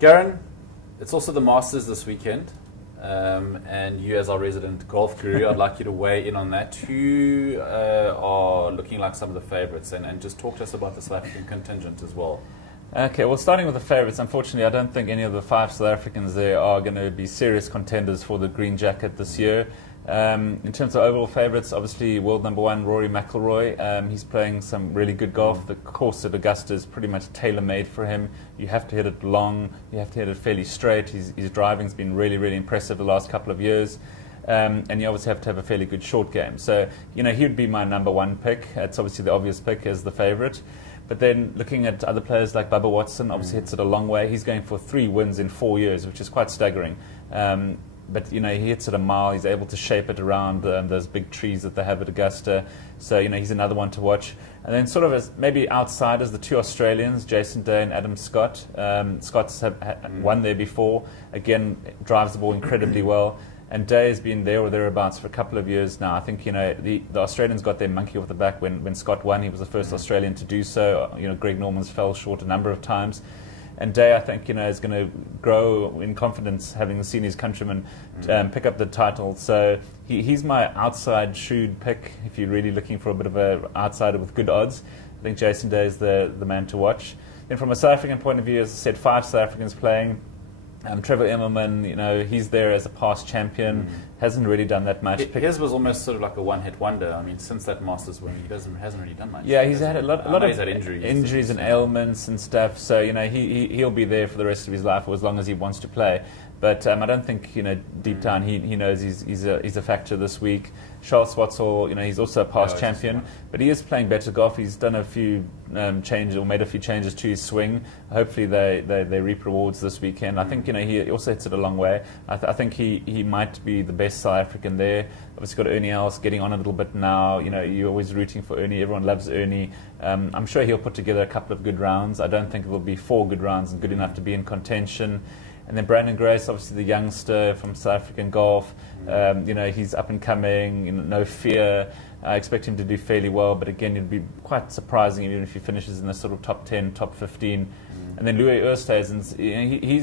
Garen, it's also the Masters this weekend, and you as our resident golf guru, I'd like you to weigh in on that. Who are looking like some of the favourites, and just talk to us about the South African contingent as well. Okay, well, starting with the favourites, unfortunately, I don't think any of the 5 South Africans there are going to be serious contenders for the green jacket this year. In terms of overall favourites, obviously world number 1 Rory McIlroy. He's playing some really good golf. The course at Augusta is pretty much tailor-made for him. You have to hit it long. You have to hit it fairly straight. His driving's been really, really impressive the last couple of years. And you obviously have to have a fairly good short game. So, he would be my number 1 pick. It's obviously the obvious pick as the favourite. But then looking at other players like Bubba Watson, obviously hits it a long way. He's going for 3 wins in 4 years, which is quite staggering. But he hits it a mile. He's able to shape it around those big trees that they have at Augusta. So he's another one to watch. And then sort of as maybe outsiders, the 2 Australians, Jason Day and Adam Scott. Scott's won there before. Again, drives the ball incredibly well. And Day has been there or thereabouts for a couple of years now. I think the Australians got their monkey off the back when Scott won. He was the first Australian to do so. Greg Norman's fell short a number of times. And Day, I think, is going to grow in confidence, having seen his countrymen pick up the title. So he's my outside shrewd pick if you're really looking for a bit of an outsider with good odds. I think Jason Day is the man to watch. Then from a South African point of view, as I said, 5 South Africans playing. Trevor Immelman, he's there as a past champion, hasn't really done that much. His was almost sort of like a one-hit wonder. I mean, since that Masters win, he hasn't really done much. Yeah, he's had a lot of he's had injuries and ailments and stuff. So he'll be there for the rest of his life, or as long as he wants to play. But I don't think deep down he knows he's a factor this week. Charles Schwartzel, he's also a past champion, but he is playing better golf. He's done a few changes or made a few changes to his swing. Hopefully they reap rewards this weekend. I think he also hits it a long way. I think he might be the best South African there. Obviously got Ernie Els getting on a little bit now. You're always rooting for Ernie. Everyone loves Ernie. I'm sure he'll put together a couple of good rounds. I don't think it will be 4 good rounds and good enough to be in contention. And then Brandon Grace, obviously the youngster from South African golf. He's up and coming, no fear. I expect him to do fairly well, but again, it'd be quite surprising even if he finishes in the sort of top 10, top 15. And then Louis Oosthuizen,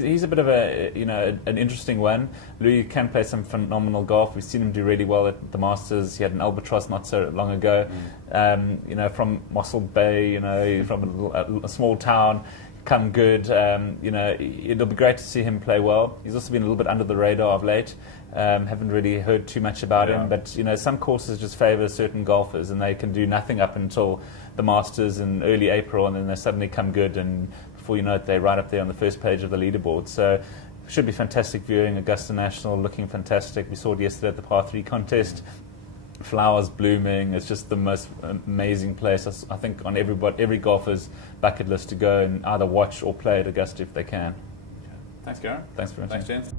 he's a bit of an interesting one. Louis can play some phenomenal golf. We've seen him do really well at the Masters. He had an albatross not so long ago. From Mossel Bay, from a small town. Come good. It'll be great to see him play well. He's also been a little bit under the radar of late. Haven't really heard too much about him, but some courses just favour certain golfers, and they can do nothing up until the Masters in early April, and then they suddenly come good, and before you know it, they're right up there on the first page of the leaderboard. So should be fantastic viewing. Augusta National looking fantastic. We saw it yesterday at the Par 3 contest. Flowers blooming. It's just the most amazing place. I think on every golfer's bucket list to go and either watch or play at Augusta if they can. Thanks, Garen. Thanks very much. Thanks, James.